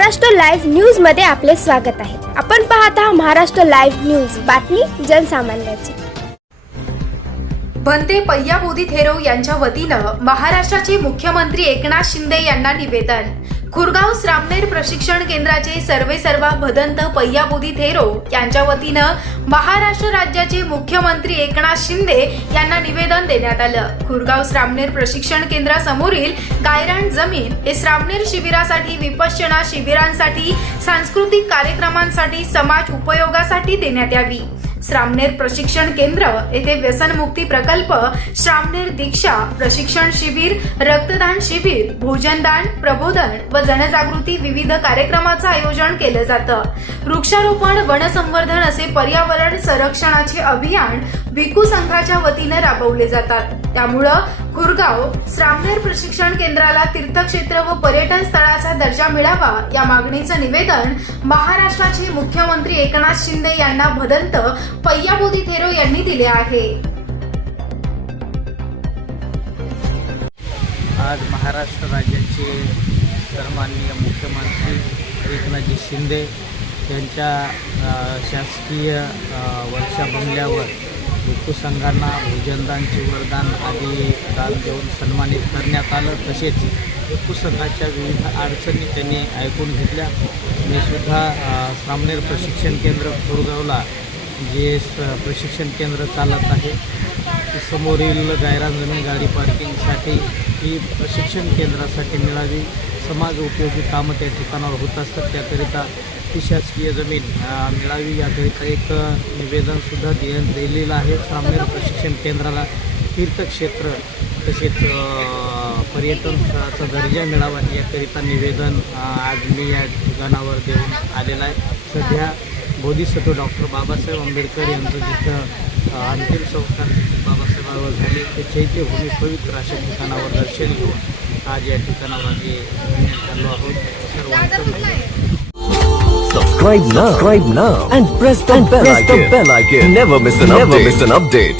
Maharashtra live न्यूजमध्ये आपले स्वागत आहे. आपण पाहत आहात महाराष्ट्र लाईव्ह न्यूज. बातमी जनसामान्याची. भंते पय्या मोदी थेरो यांच्या वतीनं महाराष्ट्राचे मुख्यमंत्री एकनाथ शिंदे यांना निवेदन. खुरगाव श्रामनेर प्रशिक्षण केंद्राचे सर्वे सर्वा भदंत पय्याबोधी थेरो यांच्या वतीनं महाराष्ट्र राज्याचे मुख्यमंत्री एकनाथ शिंदे यांना निवेदन देण्यात आलं. खुरगाव श्रामनेर प्रशिक्षण केंद्रासमोरील गायरान जमीन हे श्रामनेर शिबिरासाठी विपश्चना शिबिरांसाठी सांस्कृतिक कार्यक्रमांसाठी समाज उपयोगासाठी देण्यात यावी. श्रामनेर प्रशिक्षण केंद्र येथे व्यसनमुक्ती प्रकल्प श्रामनेर दीक्षा प्रशिक्षण शिबिर रक्तदान शिबिर भोजनदान प्रबोधन व जनजागृती विविध कार्यक्रमाचं आयोजन केलं जातं. वृक्षारोपण वनसंवर्धन असे पर्यावरण संरक्षणाचे अभियान भिकू संघाच्या वतीनं राबवले जातात. त्यामुळं खुरगाव श्रामनेर प्रशिक्षण केंद्राला तीर्थक्षेत्र व पर्यटन स्थळाचा दर्जा मिळावा या मागणीचं निवेदन महाराष्ट्राचे मुख्यमंत्री एकनाथ शिंदे यांना भदंत पय्याबोधी थेरो यांनी दिले आहे. आज महाराष्ट्र राज्याचे सन्माननीय मुख्यमंत्री एकनाथजी शिंदे यांच्या शासकीय वर्षा बंगल्यावर भिक्खू संघांना भोजनदान चिवरदान आदी दान देऊन सन्मानित करण्यात आलं. तसेच भिक्खू संघाच्या विविध अडचणी त्यांनी ऐकून घेतल्या. मी सुद्धा सामनेर प्रशिक्षण केंद्र कोरगावला जे प्रशिक्षण केंद्र चालत आहे समोरील गायरान गाडी पार्किंगसाठी ही प्रशिक्षण केंद्रासाठी मिळावी. समाज उपयोगी कामं त्या ठिकाणावर होत असतात. त्याकरिता ही शासकीय जमीन मिळावी. याकरिता एक निवेदनसुद्धा दे दिलेलं आहे. सामनेर प्रशिक्षण केंद्राला तीर्थक्षेत्र तसेच अ, पर्यटन स्थळाचा दर्जा मिळावा. याकरिता निवेदन आज मी या ठिकाणावर देऊन आलेलं आहे. सध्या बोधिसत्व डॉक्टर बाबासाहेब आंबेडकर यांचं जिथं अंतिम संस्कार बाबासाहेबांवर झाले ते चैत्यभूमी पवित्र अशा ठिकाणावर दर्शन घेऊन आज या ठिकाणावर आम्ही चाललो आहोत सर्वांचं Subscribe now. Subscribe now and press the bell icon. Never miss an update. Never miss an update.